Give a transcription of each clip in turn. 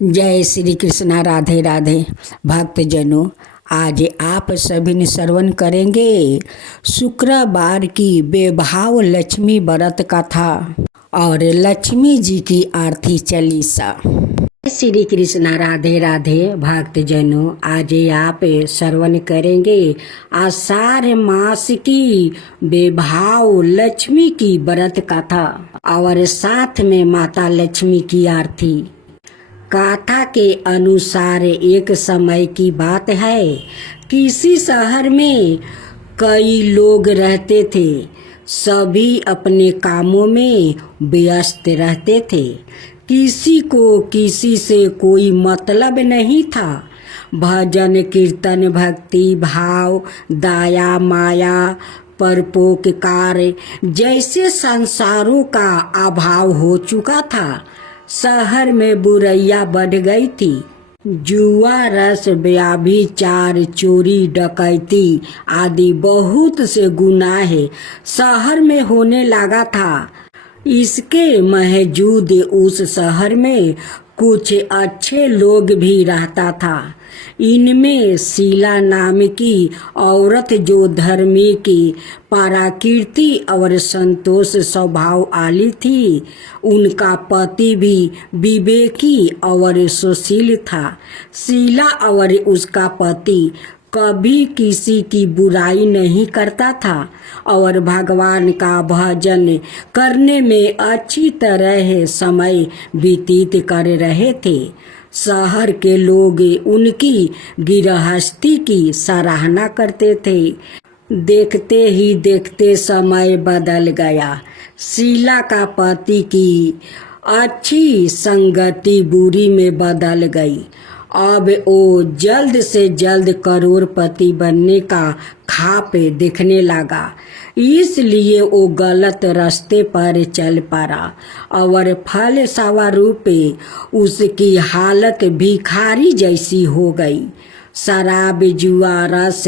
जय श्री कृष्णा। राधे राधे। भक्तजनों, आज आप सभी ने श्रवण करेंगे शुक्रवार की बेभाव लक्ष्मी व्रत कथा और लक्ष्मी जी की आरती चालीसा। श्री कृष्णा। राधे राधे। भक्तजनों, आज आप श्रवण करेंगे आषाढ़ मास की बेभाव लक्ष्मी की व्रत कथा और साथ में माता लक्ष्मी की आरती। कथा के अनुसार एक समय की बात है, किसी शहर में कई लोग रहते थे। सभी अपने कामों में व्यस्त रहते थे। किसी को किसी से कोई मतलब नहीं था। भजन कीर्तन भक्ति भाव दया माया परोपकार जैसे संसारों का अभाव हो चुका था। शहर में बुराइयां बढ़ गई थी। जुआ रस व्यभिचार चोरी डकैती आदि बहुत से गुनाह शहर में होने लगा था। इसके महजूद उस शहर में कुछ अच्छे लोग भी रहता था। इनमें शीला नाम की औरत जो धर्मी की पराकीर्ति और संतोष स्वभाव वाली थी, उनका पति भी विवेकी और सुशील था। शीला और उसका पति कभी किसी की बुराई नहीं करता था और भगवान का भजन करने में अच्छी तरह समय व्यतीत कर रहे थे। शहर के लोग उनकी गृहस्थी की सराहना करते थे। देखते ही देखते समय बदल गया। शीला का पति की अच्छी संगति बुरी में बदल गई। अब वो जल्द से जल्द करोड़पति बनने का ख्वाब देखने लगा। इसलिए वो गलत रास्ते पर चल पड़ा और फलस्वरूप उसकी हालत भिखारी जैसी हो गई। शराब जुआ रस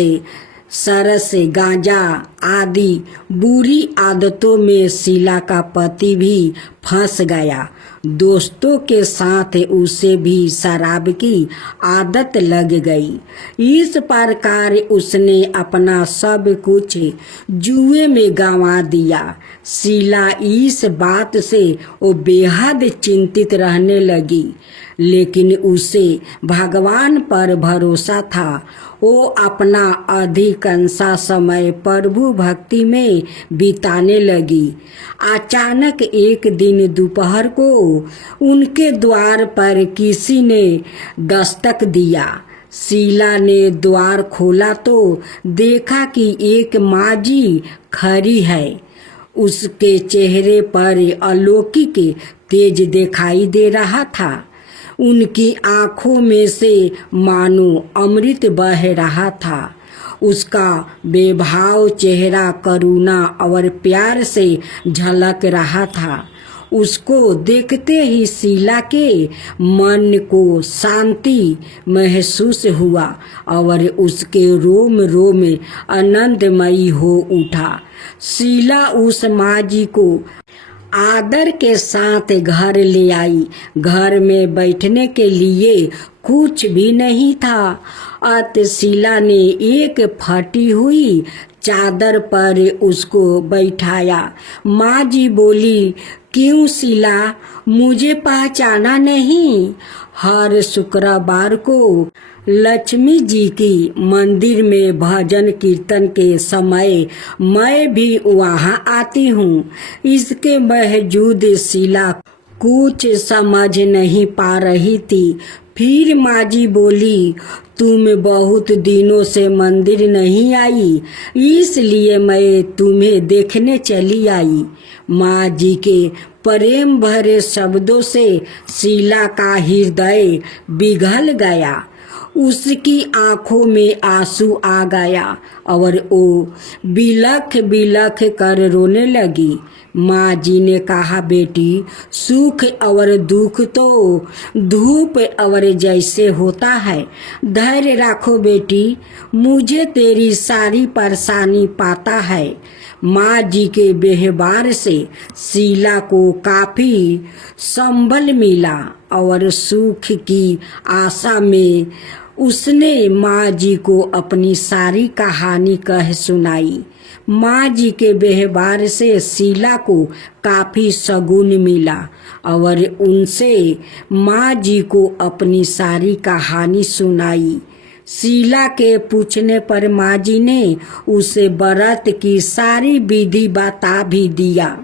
सरस गांजा आदि बुरी आदतों में शीला का पति भी फंस गया। दोस्तों के साथ उसे भी शराब की आदत लग गई। इस प्रकार उसने अपना सब कुछ जुए में गंवा दिया। शीला इस बात से वो बेहद चिंतित रहने लगी, लेकिन उसे भगवान पर भरोसा था। वो अपना अधिकांश समय प्रभु भक्ति में बिताने लगी। अचानक एक दिन दोपहर को उनके द्वार पर किसी ने दस्तक दिया। शीला ने द्वार खोला तो देखा कि एक माजी खड़ी है। उसके चेहरे पर अलौकिक तेज दिखाई दे रहा था। उनकी आंखों में से मानो अमृत बह रहा था। उसका बेभाव चेहरा करुणा और प्यार से झलक रहा था। उसको देखते ही शीला के मन को शांति महसूस हुआ और उसके रोम रोम आनंदमयी हो उठा। शीला उस माजी को आदर के साथ घर ले आई। घर में बैठने के लिए कुछ भी नहीं था। अतः शीला ने एक फटी हुई चादर पर उसको बैठाया। माँ जी बोली, क्यों शीला, मुझे पहचाना नहीं? हर शुक्रवार को लक्ष्मी जी की मंदिर में भजन कीर्तन के समय मैं भी वहाँ आती हूँ। इसके बावजूद शीला कुछ समझ नहीं पा रही थी। फिर माँ जी बोली, तुम बहुत दिनों से मंदिर नहीं आई, इसलिए मैं तुम्हें देखने चली आई। माँ जी के प्रेम भरे शब्दों से शीला का हृदय पिघल गया। उसकी आंखों में आंसू आ गया और वो बिलख बिलख कर रोने लगी। माँ जी ने कहा, बेटी, सुख और दुख तो धूप और जैसे होता है। धैर्य रखो बेटी, मुझे तेरी सारी परेशानी पता है। माँ जी के व्यवहार से शीला को काफ़ी संबल मिला और सुख की आशा में उसने माँ जी को अपनी सारी कहानी कह सुनाई। माँ जी के व्यवहार से शीला को काफ़ी शगुन मिला और उनसे माँ जी को अपनी सारी कहानी सुनाई। शीला के पूछने पर माँ जी ने उसे व्रत की सारी विधि बता भी दिया।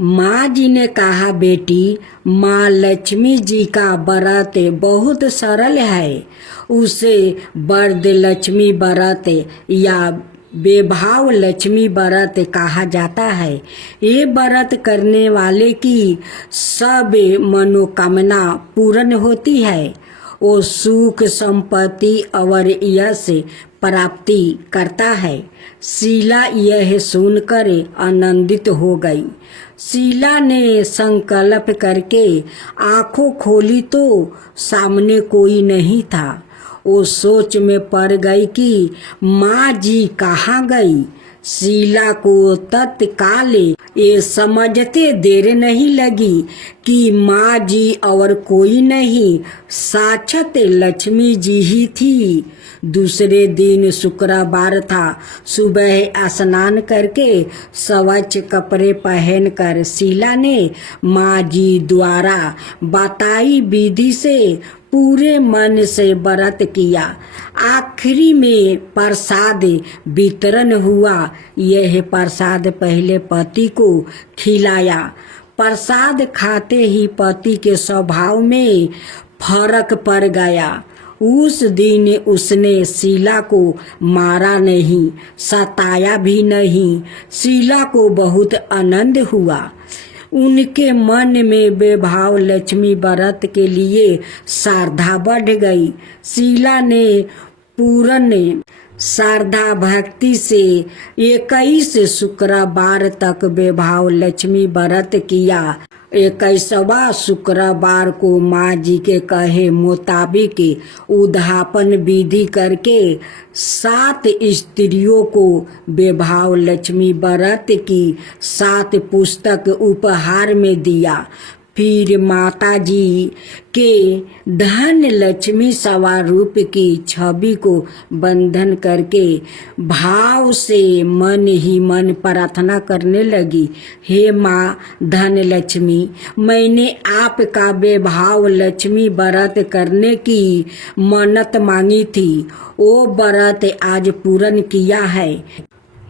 माँ जी ने कहा, बेटी, माँ लक्ष्मी जी का व्रत बहुत सरल है। उसे वरद लक्ष्मी व्रत या बेभाव लक्ष्मी व्रत कहा जाता है। ये व्रत करने वाले की सब मनोकामना पूर्ण होती है। वो सुख संपत्ति और यश प्राप्ति करता है। शीला यह सुनकर आनंदित हो गई। शीला ने संकल्प करके आंखों खोली तो सामने कोई नहीं था। वो सोच में पड़ गई कि माँ जी कहाँ गई। शीला को तत्काल ये समझते देर नहीं लगी कि माँ जी और कोई नहीं, साक्षात लक्ष्मी जी ही थी। दूसरे दिन शुक्रवार था। सुबह स्नान करके स्वच्छ कपड़े पहनकर शीला ने माँ जी द्वारा बताई विधि से पूरे मन से व्रत किया। आखिरी में प्रसाद वितरण हुआ। यह प्रसाद पहले पति को खिलाया। प्रसाद खाते ही पति के स्वभाव में फर्क पड़ गया। उस दिन उसने शीला को मारा नहीं, सताया भी नहीं। शीला को बहुत आनंद हुआ। उनके मन में बेभाव लक्ष्मी व्रत के लिए श्रद्धा बढ़ गई। शीला ने पूर्ण श्रद्धा भक्ति से 21 शुक्रवार तक बेभाव लक्ष्मी व्रत किया। 21वां शुक्रवार को माँ जी के कहे मुताबिक उद्यापन विधि करके 7 स्त्रियों को बेभाव लक्ष्मी व्रत की 7 पुस्तक उपहार में दिया। फिर माता जी के धन लक्ष्मी स्वरूप की छवि को बंधन करके भाव से मन ही मन प्रार्थना करने लगी, हे माँ धन लक्ष्मी, मैंने आपका बेभाव लक्ष्मी व्रत करने की मन्नत मांगी थी। वो व्रत आज पूर्ण किया है।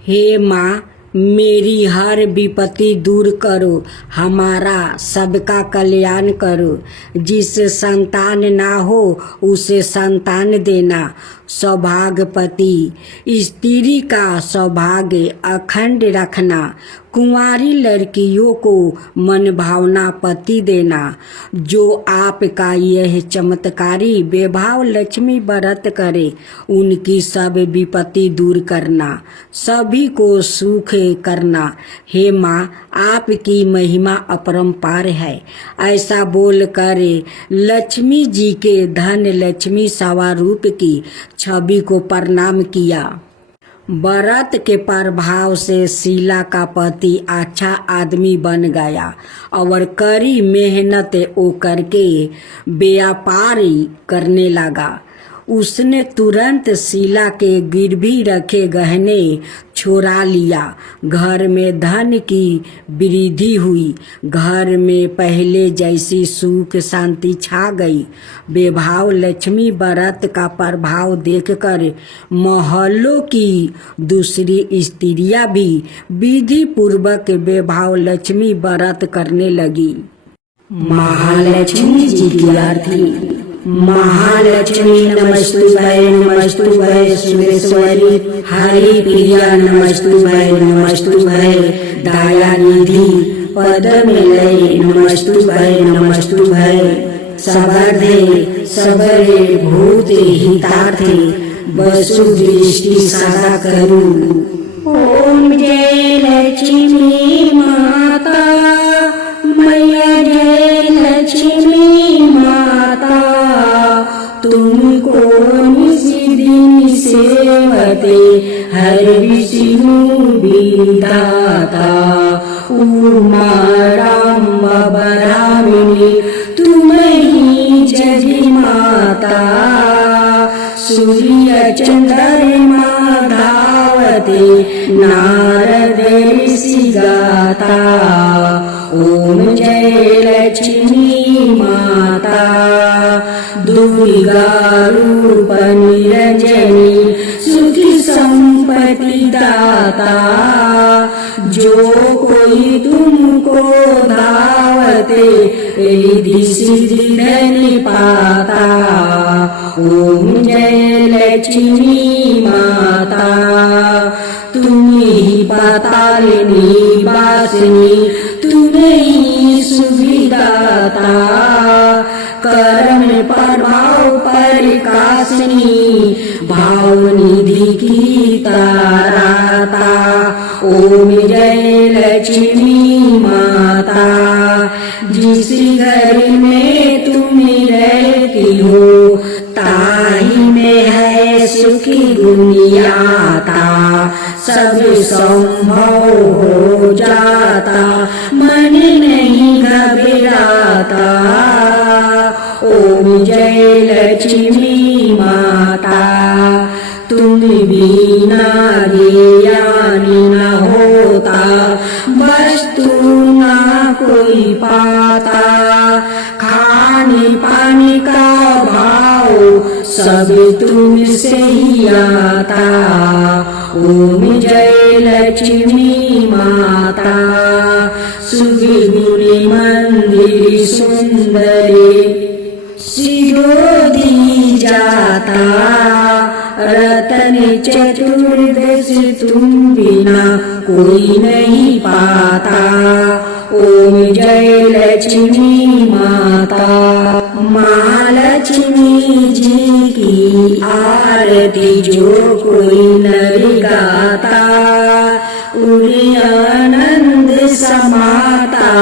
हे माँ, मेरी हर विपत्ति दूर करो, हमारा सबका कल्याण करो। जिसे संतान ना हो उसे संतान देना। सौभाग्यपति स्त्री का सौभाग्य अखंड रखना। कुंवारी लड़कियों को मन भावना पति देना। जो आपका यह चमत्कारी बेभाव लक्ष्मी व्रत करे, उनकी सब विपत्ति दूर करना, सभी को सुख करना। हे माँ, आपकी महिमा अपरंपार है। ऐसा बोल कर लक्ष्मी जी के धन लक्ष्मी स्वरूप की छवि को प्रणाम किया। व्रत के प्रभाव से शीला का पति अच्छा आदमी बन गया और कड़ी मेहनत वो करके व्यापार करने लगा। उसने तुरंत शीला के गिरवी रखे गहने चुरा लिया। घर में धन की वृद्धि हुई। घर में पहले जैसी सुख शांति छा गई। बेभाव लक्ष्मी व्रत का प्रभाव देखकर मोहल्लों की दूसरी स्त्रियां भी विधि पूर्वक बेभाव लक्ष्मी व्रत करने लगी। महालक्ष्मी जी की आरती। महालक्ष्मी नमस्तुभ्ये नमस्तुभ्ये सुरेश्वरी हरि प्रिया नमस्तुभ्ये नमस्तुभ्ये दयानिधि पद्मलये नमस्तुभ्ये नमस्तुभ्ये सबर्धे सबरे भूते हितार्थे वसु दृष्टि सदा करू। ओम जय लक्ष्मी माता मैया, जय लक्ष्मी माता, तुमको निशिदिन सेवते हर विष्णु भी विधाता उमा राम बरामिनी तुम ही जगी माता सूर्य चंद्रमा धावते नारद ऋषि गाता ओम जय लक्ष्मी माता दुर्गा रूप निरंजनी सुखी संपत्ति दाता जो कोई तुमको धावते रिद्धि सिद्धि धन पाता ओम जय लक्ष्मी माता तुम ही पाताल निवासिनी तुम ही सुविदाता कर्म प्रभाव प्रकाशनी भाव निधि की ताराता ओम जय लक्ष्मी माता जिस घर में तुम रहती हो ताही में है सुखी दुनियाता सब संभव हो जाता मन नहीं घबराता ओम जय लक्ष्मी माता तुम बिना ज्ञानी न होता वस्तु ना कोई पाता खाने पानी का भाव सब तुमसे ही आता ओम जय लक्ष्मी माता सुविगुणी मंदिर सुंदरी सिरोधी जाता रतन चतुर्दशी तुम बिना कोई नहीं पाता ओम जय लक्ष्मी माता माँ लक्ष्मी जी की आरती जो कोई नर गाता उन्हें आनंद समाता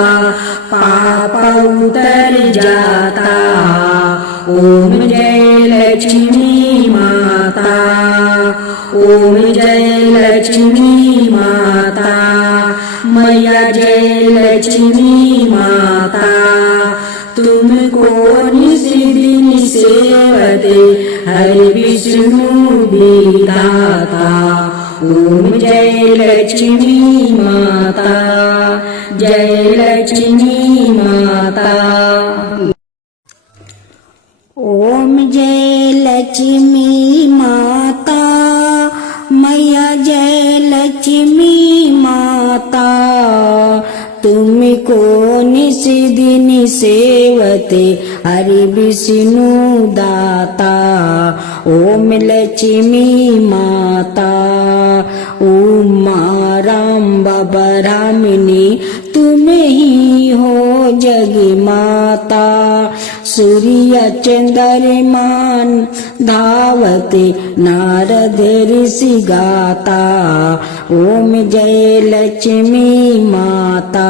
पाप उतर जाता ओम जय लक्ष्मी माता ओम जय लक्ष्मी माता मैया जय लक्ष्मी माता तुमको निशिदिन सेवते हरि विष्णु विधाता ओम जय लक्ष्मी माता जय लक्ष्मी माता ओम जय लक्ष्मी माता मैया जय लक्ष्मी माता तुमको निशिदिन सेवते हरि विष्णु दाता ओम लक्ष्मी माता उमा राम बरामिनी तुम ही हो जगी माता सूर्य चंद्रमान धावते नारद ऋषि गाता ओम जय लक्ष्मी माता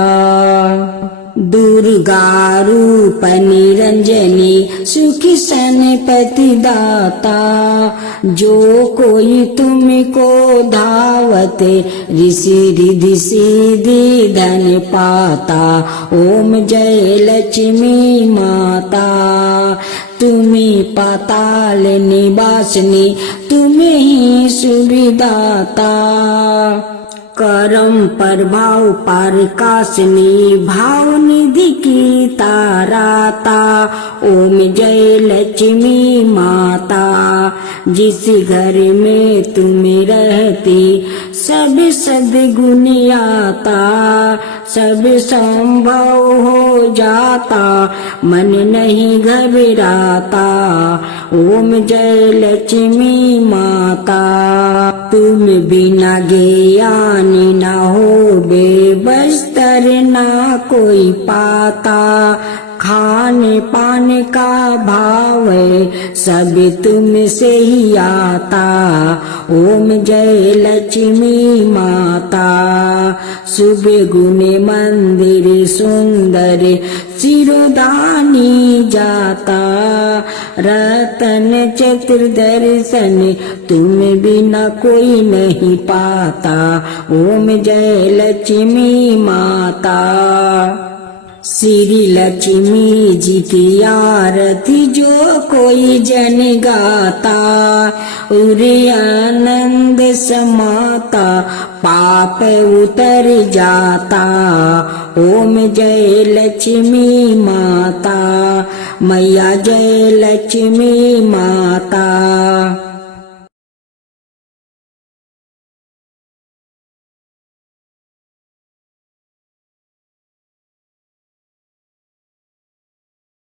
दुर्गा रूप निरंजनी सुखी संपत्ति दाता जो कोई तुमको धावते ऋषि रिद्धि सिद्धि धन पाता ओम जय लक्ष्मी माता तुम्ही पाताल निवासिनी तुम्ही ही सुविदाता करम प्रभाव प्रकाशनी भाव निधि की ताराता ओम जय लक्ष्मी माता जिस घर में तुम रहती सब सद्गुण आता सब संभव हो जाता मन नहीं घबराता ओम जय लक्ष्मी माता तुम बिना ज्ञानी न हो बेबस्तर ना कोई पाता खाने पाने का भाव सब तुमसे ही आता ओम जय लक्ष्मी माता सुबह गुने मंदिर सुंदर सिरुदानी जाता, रतन चतुर्दर्शन तुम बिना कोई नहीं पाता, ओम जय लक्ष्मी माता। श्री लक्ष्मी जी की आरती जो कोई जन गाता, उरे आनंद समाता, पाप उतर जाता, ओम जय लक्ष्मी माता, मैया जय लक्ष्मी माता।